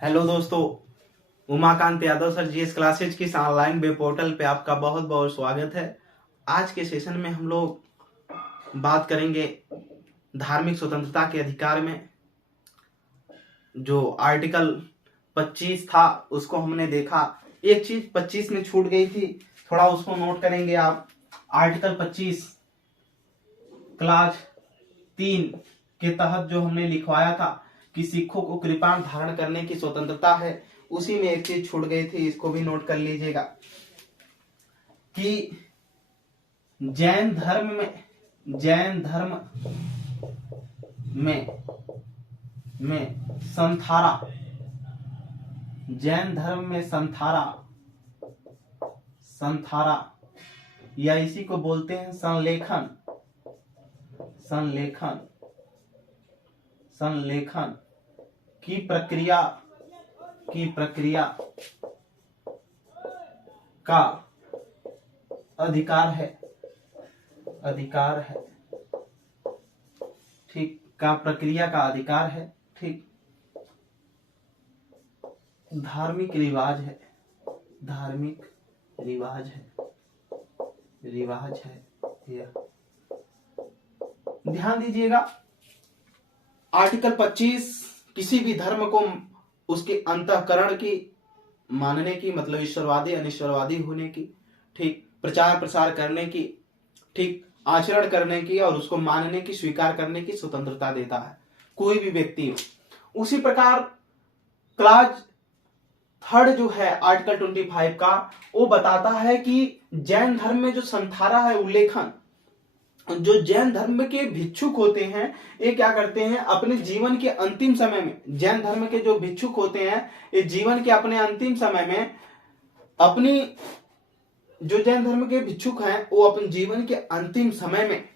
Hello दोस्तों, Umakant Yadav sir GS classes की online web portal पे आपका बहुत बहुत स्वागत है। आज के सेशन में हम लोग बात करेंगे धार्मिक स्वतंत्रता के अधिकार में। जो आर्टिकल 25 था उसको हमने देखा, एक चीज 25 में छूट गई थी, थोड़ा उसको नोट करेंगे आप। आर्टिकल 25 क्लास 3 के तहत जो हमने लिखवाया था कि सिखों को कृपाण धारण करने की स्वतंत्रता है, उसी में एक चीज छूट गई थी, इसको भी नोट कर लीजिएगा कि जैन धर्म में संथारा, जैन धर्म में संथारा या इसी को बोलते हैं संलेखन की प्रक्रिया का अधिकार है, ठीक, का प्रक्रिया का अधिकार है, ठीक। धार्मिक रिवाज है यह। ध्यान दीजिएगा, आर्टिकल 25 किसी भी धर्म को उसके अंतःकरण की मानने की, मतलब ईश्वरवादी अनिश्वरवादी होने की, ठीक, प्रचार प्रसार करने की, ठीक, आचरण करने की और उसको मानने की, स्वीकार करने की स्वतंत्रता देता है, कोई भी व्यक्ति हो। उसी प्रकार क्लास 3 जो है आर्टिकल 25 का, वो बताता है कि जैन धर्म में जो संथारा है उल्लेखन, जो जैन धर्म के भिक्षुक होते हैं ये क्या करते हैं अपने जीवन के अंतिम समय में, जैन धर्म के जो भिक्षुक होते हैं ये जीवन के अपने अंतिम समय में अपनी, जो जैन धर्म के भिक्षुक हैं वो अपने जीवन के अंतिम समय में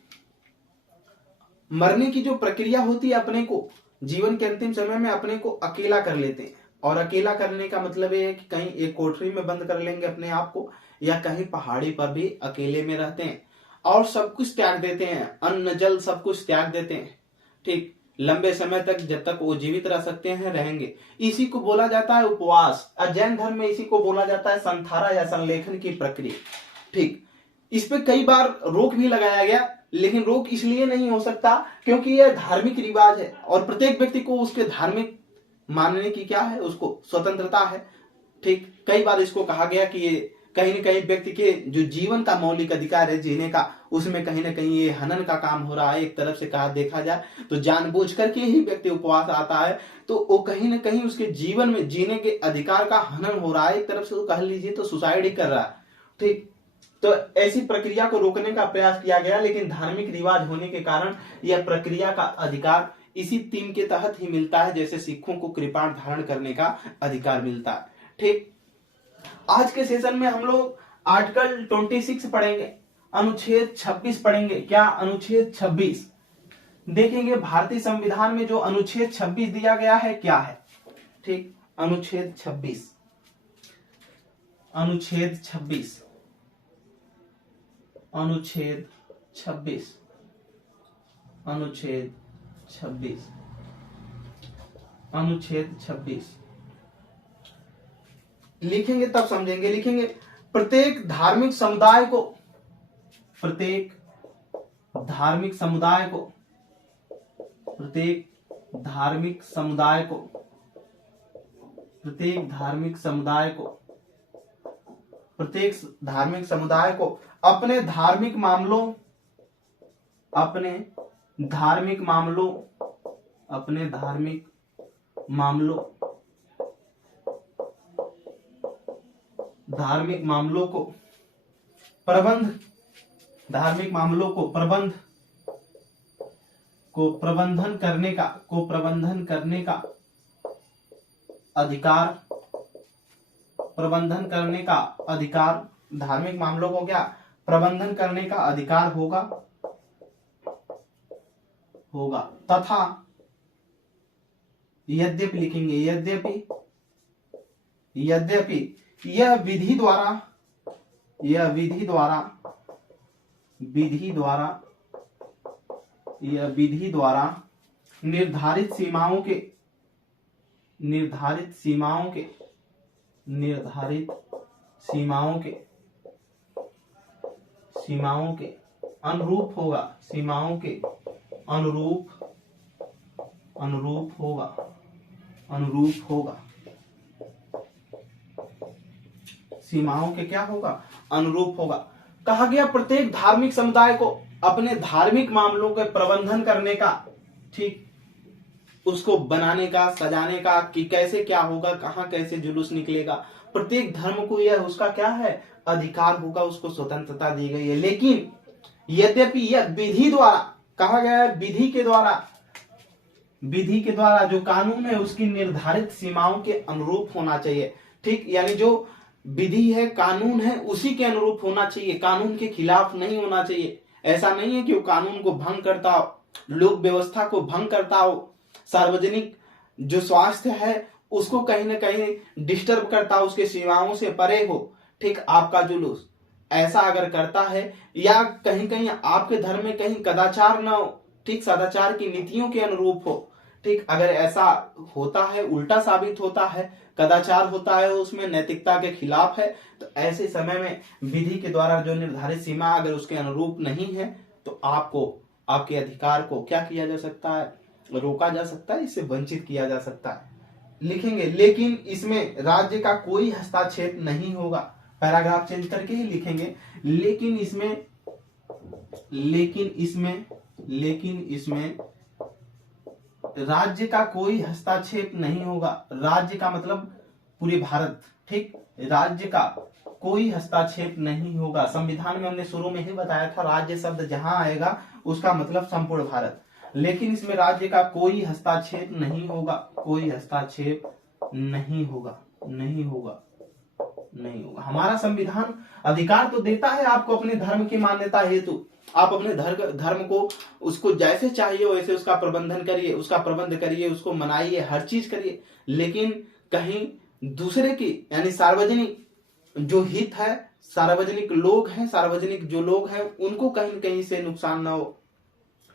मरने की जो प्रक्रिया होती है, अपने को जीवन के अंतिम समय में अपने को अकेला कर लेते हैं। और अकेला करने का मतलब ये है कि कहीं एक कोठरी में बंद कर लेंगे अपने आप को, या कहीं पहाड़ी पर भी अकेले में रहते हैं और सब कुछ त्याग देते हैं, अन्न जल सब कुछ त्याग देते हैं, ठीक, लंबे समय तक, जब तक वो जीवित रह सकते हैं रहेंगे। इसी को बोला जाता है उपवास। जैन धर्म में इसी को बोला जाता है संथारा या संलेखन की प्रक्रिया, ठीक। इस पे कई बार रोक भी लगाया गया, लेकिन रोक इसलिए नहीं हो सकता क्योंकि यह धार्मिक रिवाज है और प्रत्येक व्यक्ति को उसके धार्मिक मानने की क्या है, उसको स्वतंत्रता है, ठीक। कई बार इसको कहा गया कि ये कहीं न कहीं व्यक्ति के जो जीवन का मौलिक अधिकार है जीने का, उसमें कहीं ना कहीं ये हनन का काम हो रहा है। एक तरफ से कहा देखा जाए तो जानबूझ करके ही व्यक्ति उपवास आता है, तो वो कहीं ना कहीं उसके जीवन में जीने के अधिकार का हनन हो रहा है। एक तरफ से तो कह लीजिए तो सुसाइड ही कर रहा है, ठीक। तो ऐसी प्रक्रिया को रोकने का प्रयास किया गया, लेकिन धार्मिक रिवाज होने के कारण यह प्रक्रिया का अधिकार इसी 3 के तहत ही मिलता है, जैसे सिखों को कृपाण धारण करने का अधिकार मिलता है, ठीक। आज के सेशन में हम लोग आर्टिकल 26 पढ़ेंगे, अनुच्छेद 26 पढ़ेंगे। क्या? अनुच्छेद 26 देखेंगे। भारतीय संविधान में जो अनुच्छेद 26 दिया गया है क्या है, ठीक। अनुच्छेद 26 लिखेंगे तब समझेंगे। लिखेंगे, प्रत्येक धार्मिक समुदाय को अपने धार्मिक मामलों को प्रबंधन करने का अधिकार, धार्मिक मामलों को क्या प्रबंधन करने का अधिकार होगा तथा यद्यपि लिखेंगे, यद्यपि यह विधि द्वारा निर्धारित सीमाओं निर्धारित सीमाओं के अनुरूप होगा, सीमाओं के अनुरूप होगा, सीमाओं के क्या होगा, अनुरूप होगा। कहा गया प्रत्येक धार्मिक समुदाय को अपने धार्मिक मामलों के प्रबंधन करने का, ठीक, उसको बनाने का, सजाने का, कि कैसे क्या होगा, कहां कैसे जुलूस निकलेगा, प्रत्येक धर्म को यह उसका क्या है, अधिकार होगा, उसको स्वतंत्रता दी गई है। लेकिन यद्यपि यह विधि द्वारा, कहा गया है विधि के द्वारा जो कानून है उसकी निर्धारित सीमाओं के अनुरूप होना चाहिए, ठीक, यानी जो विधि है, कानून है, उसी के अनुरूप होना चाहिए, कानून के खिलाफ नहीं होना चाहिए। ऐसा नहीं है कि वो कानून को भंग करता हो, लोक व्यवस्था को भंग करता हो, सार्वजनिक जो स्वास्थ्य है उसको कहीं ना कहीं डिस्टर्ब करता हो, उसके सीमाओं से परे हो, ठीक, आपका जुलूस ऐसा अगर करता है, या कहीं कहीं आपके धर्म में कहीं कदाचार ना हो, ठीक, सदाचार की नीतियों के अनुरूप हो, ठीक, अगर ऐसा होता है, उल्टा साबित होता है, कदाचार होता है, उसमें नैतिकता के खिलाफ है, तो ऐसे समय में विधि के द्वारा जो निर्धारित सीमा अगर उसके अनुरूप नहीं है, तो आपको, आपके अधिकार को क्या किया जा सकता है, रोका जा सकता है, इससे वंचित किया जा सकता है। लिखेंगे लेकिन इसमें राज्य का कोई हस्तक्षेप नहीं होगा, पैराग्राफ चेंज करके ही लिखेंगे, लेकिन इसमें राज्य का कोई हस्तक्षेप नहीं होगा। राज्य का मतलब पूरे भारत, ठीक, राज्य का कोई हस्तक्षेप नहीं होगा। संविधान में हमने शुरू में ही बताया था, राज्य शब्द जहां आएगा उसका मतलब संपूर्ण भारत, लेकिन इसमें राज्य का कोई हस्तक्षेप नहीं होगा, कोई हस्तक्षेप नहीं होगा। हमारा संविधान अधिकार तो देता है आपको अपने धर्म की मान्यता हेतु, आप अपने धर्म को उसको जैसे चाहिए वैसे उसका प्रबंधन करिए, उसका प्रबंध करिए, उसको मनाइए, हर चीज करिए, लेकिन कहीं दूसरे की, यानी सार्वजनिक जो हित है, सार्वजनिक लोग हैं, सार्वजनिक जो लोग हैं उनको कहीं न कहीं से नुकसान ना हो,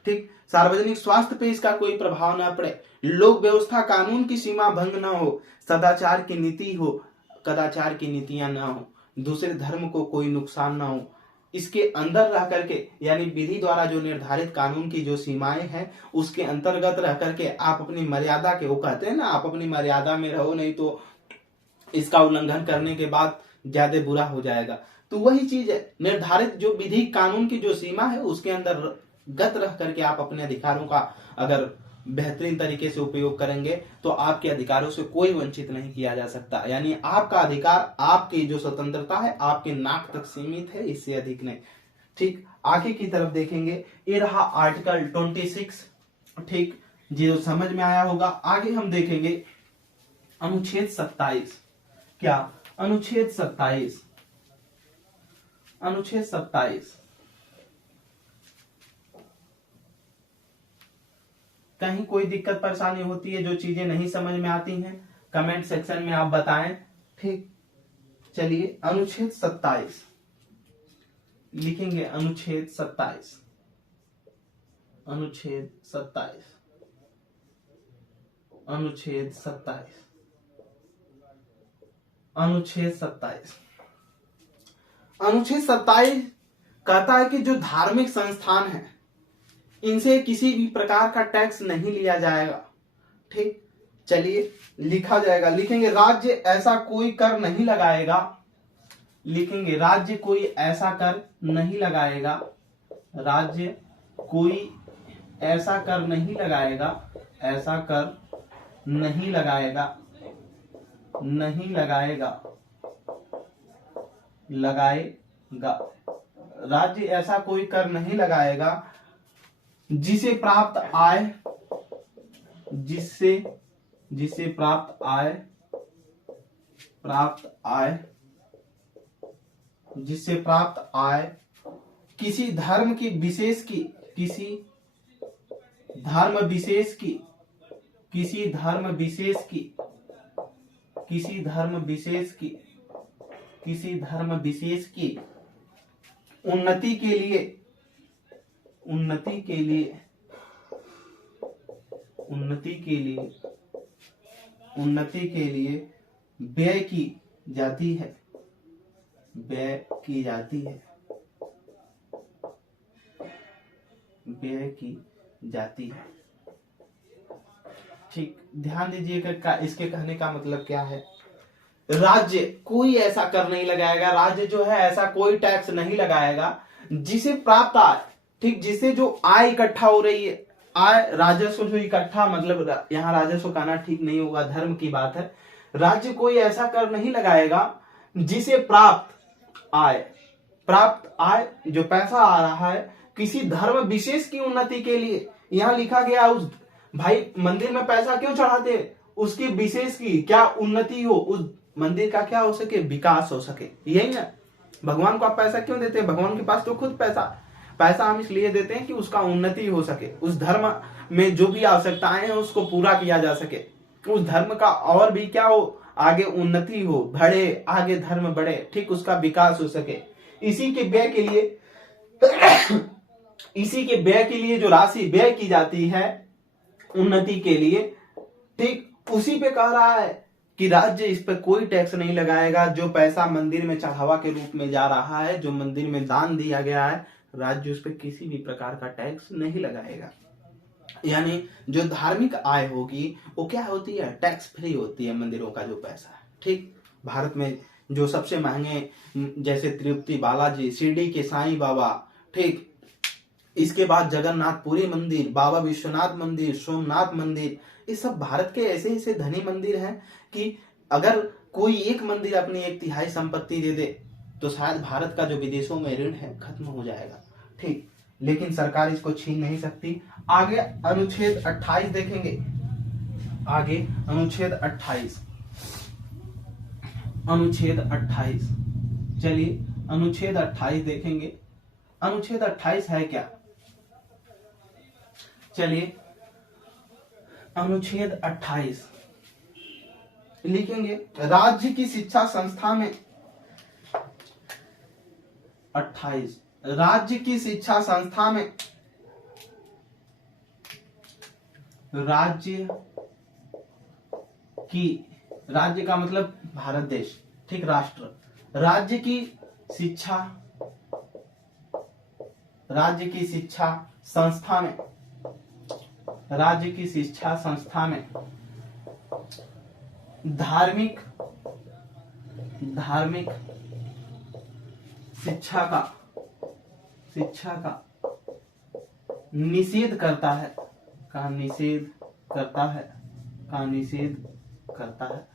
ठीक, सार्वजनिक स्वास्थ्य पे इसका कोई प्रभाव ना पड़े, लोक व्यवस्था कानून की सीमा भंग ना हो, सदाचार की नीति हो, कदाचार की नीतियां ना हो, दूसरे धर्म को कोई नुकसान ना हो, इसके अंदर रह करके, यानी विधि द्वारा जो निर्धारित कानून की जो सीमाएं हैं उसके अंतर्गत रह करके आप अपनी मर्यादा के, वो कहते हैं ना, आप अपनी मर्यादा में रहो, नहीं तो इसका उल्लंघन करने के बाद ज्यादा बुरा हो जाएगा। तो वही चीज है, निर्धारित जो विधि कानून की जो सीमा है उसके अंदर गत रह करके आप अपने अधिकारों का अगर बेहतरीन तरीके से उपयोग करेंगे तो आपके अधिकारों से कोई वंचित नहीं किया जा सकता, यानी आपका अधिकार, आपकी जो स्वतंत्रता है आपके नाक तक सीमित है, इससे अधिक नहीं, ठीक। आगे की तरफ देखेंगे, ये रहा आर्टिकल 26, ठीक, जो समझ में आया होगा। आगे हम देखेंगे अनुच्छेद 27, क्या, अनुच्छेद 27, कहीं कोई दिक्कत परेशानी होती है, जो चीजें नहीं समझ में आती हैं कमेंट सेक्शन में आप बताएं, ठीक। चलिए अनुच्छेद 27 लिखेंगे, अनुच्छेद 27 कहता है कि जो धार्मिक संस्थान है इनसे किसी भी प्रकार का टैक्स नहीं लिया जाएगा, ठीक। चलिए लिखा जाएगा, लिखेंगे राज्य ऐसा कोई कर नहीं लगाएगा, लिखेंगे राज्य कोई ऐसा कर नहीं लगाएगा, राज्य कोई ऐसा कर नहीं लगाएगा, ऐसा कर नहीं लगाएगा, राज्य ऐसा कोई कर नहीं लगाएगा जिसे प्राप्त आय, जिससे प्राप्त आय किसी धर्म विशेष की उन्नति के लिए उन्नति के लिए व्यय की जाती है, व्यय की जाती है, व्यय की जाती है। ठीक, ध्यान दीजिएगा इसके कहने का मतलब क्या है। राज्य कोई ऐसा कर नहीं लगाएगा, राज्य जो है ऐसा कोई टैक्स नहीं लगाएगा जिसे प्राप्त आय, ठीक, जिसे जो आय इकट्ठा हो रही है, आय राजस्व जो इकट्ठा, मतलब यहाँ राजस्व कहना ठीक नहीं होगा, धर्म की बात है। राज्य कोई ऐसा कर नहीं लगाएगा जिसे प्राप्त आय, प्राप्त आय जो पैसा आ रहा है किसी धर्म विशेष की उन्नति के लिए, यहाँ लिखा गया उस भाई मंदिर में पैसा क्यों चढ़ाते, उसकी विशेष की क्या उन्नति हो, उस मंदिर का क्या हो सके, विकास हो सके, यही ना। भगवान को आप पैसा क्यों देते हैं, भगवान के पास तो खुद पैसा हम इसलिए देते हैं कि उसका उन्नति हो सके, उस धर्म में जो भी आवश्यकताएं हैं उसको पूरा किया जा सके, उस धर्म का और भी क्या हो, आगे उन्नति हो, बढ़े, आगे धर्म बढ़े, ठीक, उसका विकास हो सके। इसी के व्यय के लिए इसी के व्यय के लिए जो राशि व्यय की जाती है उन्नति के लिए, ठीक, उसी पे कह रहा है कि राज्य इस पर कोई टैक्स नहीं लगाएगा। जो पैसा मंदिर में चढ़ावा के रूप में जा रहा है, जो मंदिर में दान दिया गया है, राज्य उस पर किसी भी प्रकार का टैक्स नहीं लगाएगा। यानी जो धार्मिक आय होगी वो क्या होती है, टैक्स फ्री होती है मंदिरों का जो पैसा है। ठीक, भारत में जो सबसे महंगे जैसे तिरुपति बालाजी, शिरडी के साईं बाबा, ठीक, इसके बाद जगन्नाथपुरी मंदिर, बाबा विश्वनाथ मंदिर, सोमनाथ मंदिर, ये सब भारत के ऐसे ऐसे धनी मंदिर हैं कि अगर कोई एक मंदिर अपनी 1/3 संपत्ति दे दे तो शायद भारत का जो विदेशों में ऋण है खत्म हो जाएगा। ठीक, लेकिन सरकार इसको छीन नहीं सकती। आगे अनुच्छेद 28 देखेंगे, आगे अनुच्छेद 28, अनुच्छेद 28, चलिए अनुच्छेद 28 देखेंगे। अनुच्छेद 28 है क्या, चलिए अनुच्छेद 28 लिखेंगे। राज्य की शिक्षा संस्था में 28, राज्य की शिक्षा संस्था में, राज्य का मतलब भारत देश, ठीक, राष्ट्र, राज्य की शिक्षा संस्था में, राज्य की शिक्षा संस्था में धार्मिक शिक्षा का निषेध करता है, का निषेध करता है, का निषेध करता है,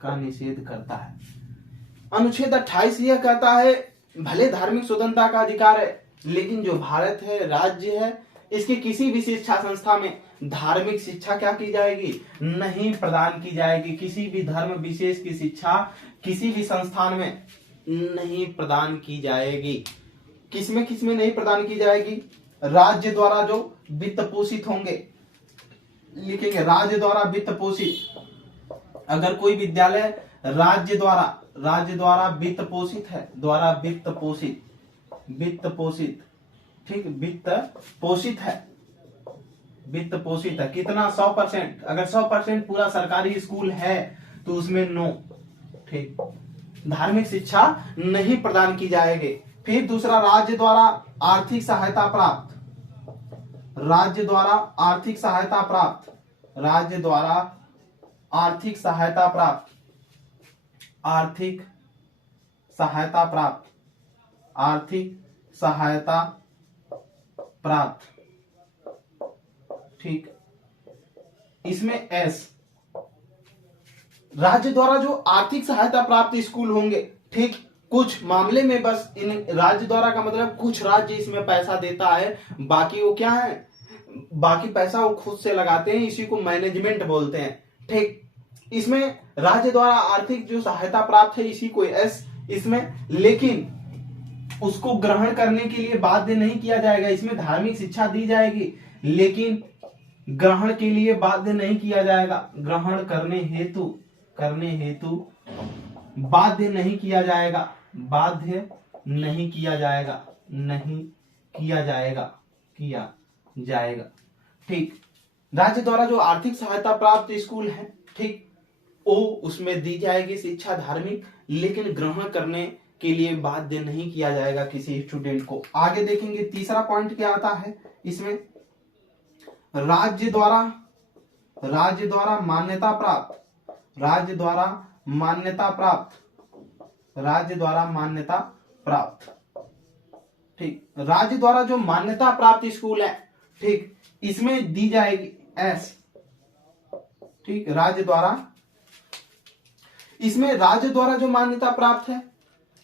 का निषेध करता है। अनुच्छेद 28 यह कहता है भले धार्मिक स्वतंत्रता का अधिकार है, लेकिन जो भारत है, राज्य है, इसकी किसी भी शिक्षा संस्था में धार्मिक शिक्षा क्या की जाएगी, नहीं प्रदान की जाएगी। किसी भी धर्म विशेष की शिक्षा किसी भी संस्थान में नहीं प्रदान की जाएगी। किसमें नहीं प्रदान की जाएगी, राज्य द्वारा जो वित्त पोषित होंगे, लिखेंगे राज्य द्वारा वित्त पोषित। अगर कोई विद्यालय राज्य द्वारा वित्त पोषित है, द्वारा वित्त पोषित, ठीक, वित्त पोषित है, कितना, 100%। अगर 100% पूरा सरकारी स्कूल है तो उसमें नो, ठीक, धार्मिक शिक्षा नहीं प्रदान की जाएगी। फिर दूसरा, राज्य द्वारा आर्थिक सहायता प्राप्त, राज्य द्वारा आर्थिक सहायता प्राप्त, राज्य द्वारा आर्थिक सहायता प्राप्त, आर्थिक सहायता प्राप्त, आर्थिक सहायता प्राप्त, ठीक, इसमें एस, राज्य द्वारा जो आर्थिक सहायता प्राप्त स्कूल होंगे, ठीक, कुछ मामले में बस इन राज्य द्वारा का मतलब कुछ राज्य इसमें पैसा देता है, बाकी वो क्या है, बाकी पैसा वो खुद से लगाते हैं, इसी को मैनेजमेंट बोलते हैं। ठीक, इसमें राज्य द्वारा आर्थिक जो सहायता प्राप्त है इसी को एस इसमें, लेकिन उसको ग्रहण करने के लिए बाध्य नहीं किया जाएगा। इसमें धार्मिक शिक्षा दी जाएगी लेकिन ग्रहण के लिए बाध्य नहीं किया जाएगा, ग्रहण करने हेतु बाध्य नहीं किया जाएगा, बाध्य नहीं किया जाएगा, नहीं किया जाएगा, किया जाएगा। ठीक, राज्य द्वारा जो आर्थिक सहायता प्राप्त स्कूल है, ठीक, वो उसमें दी जाएगी शिक्षा धार्मिक, लेकिन ग्रहण करने के लिए बाध्य नहीं किया जाएगा किसी स्टूडेंट को। आगे देखेंगे तीसरा पॉइंट क्या आता है इसमें, राज्य द्वारा मान्यता प्राप्त, राज्य द्वारा मान्यता प्राप्त, ठीक, राज्य द्वारा जो मान्यता प्राप्त स्कूल है, ठीक, इसमें दी जाएगी एस, ठीक, राज्य द्वारा जो मान्यता प्राप्त है,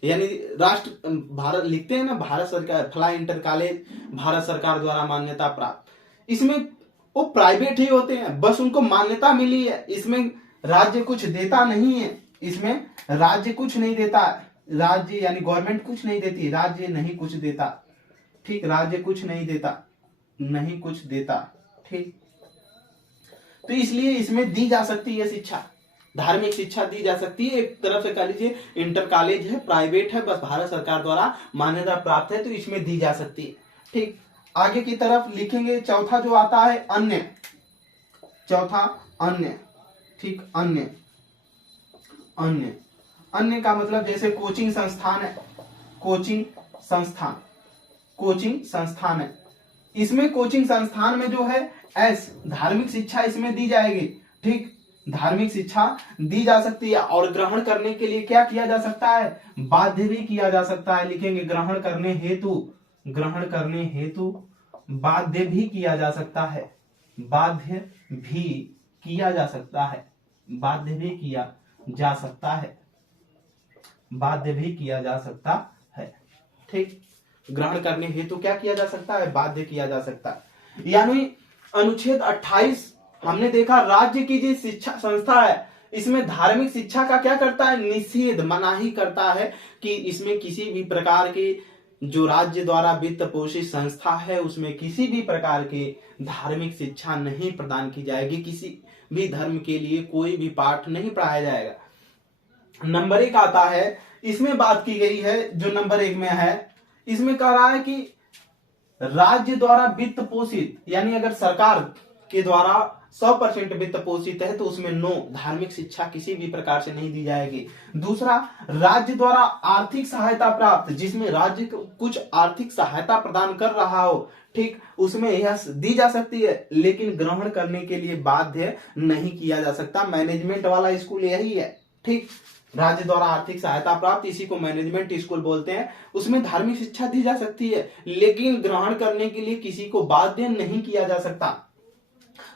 यानी राष्ट्र भारत लिखते हैं ना, भारत सरकार फला इंटर कॉलेज भारत सरकार द्वारा मान्यता प्राप्त, इसमें वो प्राइवेट ही होते हैं, बस उनको मान्यता मिली है, इसमें राज्य कुछ देता नहीं है, इसमें राज्य कुछ नहीं देता, राज्य यानी गवर्नमेंट कुछ नहीं देती, राज्य नहीं कुछ देता, ठीक, राज्य कुछ नहीं देता, ठीक, तो इसलिए इसमें दी जा सकती है शिक्षा, धार्मिक शिक्षा दी जा सकती है। एक तरफ से कह लीजिए इंटर कॉलेज है, प्राइवेट है, बस भारत सरकार द्वारा मान्यता प्राप्त है, तो इसमें दी जा सकती है, ठीक। आगे की तरफ लिखेंगे चौथा जो आता है अन्य, ठीक, अन्य का मतलब जैसे कोचिंग संस्थान है, कोचिंग संस्थान है, इसमें कोचिंग संस्थान में जो है एस धार्मिक शिक्षा इसमें दी जाएगी, ठीक, धार्मिक शिक्षा दी जा सकती है, और ग्रहण करने के लिए क्या किया जा सकता है, बाध्य भी किया जा सकता है, लिखेंगे ग्रहण करने हेतु बाध्य भी किया जा सकता है, बाध्य भी किया जा सकता है, ठीक, ग्रहण करने हेतु क्या किया जा सकता है, बाध्य किया जा सकता है। यानी अनुच्छेद 28 हमने देखा, राज्य की जो शिक्षा संस्था है इसमें धार्मिक शिक्षा का क्या करता है, निषेध, मनाही करता है कि इसमें किसी भी प्रकार की जो राज्य द्वारा वित्त पोषित संस्था है उसमें किसी भी प्रकार की धार्मिक शिक्षा नहीं प्रदान की जाएगी, किसी भी धर्म के लिए कोई भी पाठ नहीं पढ़ाया जाएगा। नंबर 1 आता है, इसमें बात की गई है जो नंबर 1 में है, इसमें कह रहा है कि राज्य द्वारा वित्त पोषित, यानी अगर सरकार के द्वारा 100% वित्त पोषित है तो उसमें नो, धार्मिक शिक्षा किसी भी प्रकार से नहीं दी जाएगी। दूसरा, राज्य द्वारा आर्थिक सहायता प्राप्त, जिसमें राज्य कुछ आर्थिक सहायता प्रदान कर रहा हो, ठीक, उसमें यह दी जा सकती है, लेकिन ग्रहण करने के लिए बाध्य नहीं किया जा सकता। मैनेजमेंट वाला स्कूल यही है, ठीक, राज्य द्वारा आर्थिक सहायता प्राप्त, इसी को मैनेजमेंट स्कूल बोलते हैं, उसमें धार्मिक शिक्षा दी जा सकती है, लेकिन ग्रहण करने के लिए किसी को बाध्य नहीं किया जा सकता।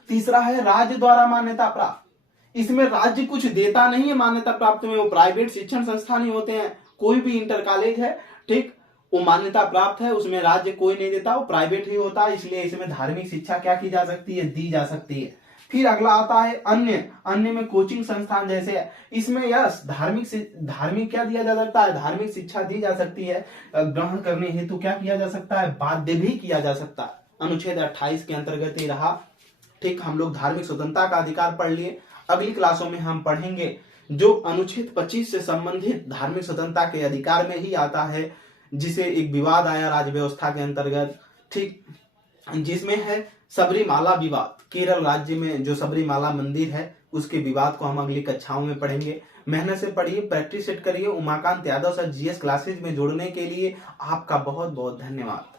तीसरा है राज्य द्वारा मान्यता प्राप्त, इसमें राज्य कुछ देता नहीं है मान्यता प्राप्त में, वो प्राइवेट शिक्षण संस्थान ही होते हैं, कोई भी इंटर कॉलेज है, ठीक, वो मान्यता प्राप्त है, उसमें राज्य कोई नहीं देता, वो प्राइवेट ही होता है, इसलिए इसमें धार्मिक शिक्षा क्या की जा सकती है, दी जा सकती है। फिर अगला आता है अन्य में कोचिंग संस्थान जैसे है, इसमें यस धार्मिक क्या दिया जा सकता है, धार्मिक शिक्षा दी जा सकती है, ग्रहण करने हेतु क्या किया जा सकता है, बाध्य भी किया जा सकता है। अनुच्छेद 28 के अंतर्गत ही रहा, ठीक, हम लोग धार्मिक स्वतंत्रता का अधिकार पढ़ लिए। अगली क्लासों में हम पढ़ेंगे जो अनुच्छेद 25 से संबंधित धार्मिक स्वतंत्रता के अधिकार में ही आता है, जिसे एक विवाद आया राज्य व्यवस्था के अंतर्गत, ठीक, जिसमें है सबरीमाला विवाद, केरल राज्य में जो सबरीमाला मंदिर है उसके विवाद को हम अगली कक्षाओं में पढ़ेंगे। मेहनत से पढ़िए, प्रैक्टिस सेट करिए। Umakant Yadav sir GS classes में जुड़ने के लिए आपका बहुत बहुत धन्यवाद।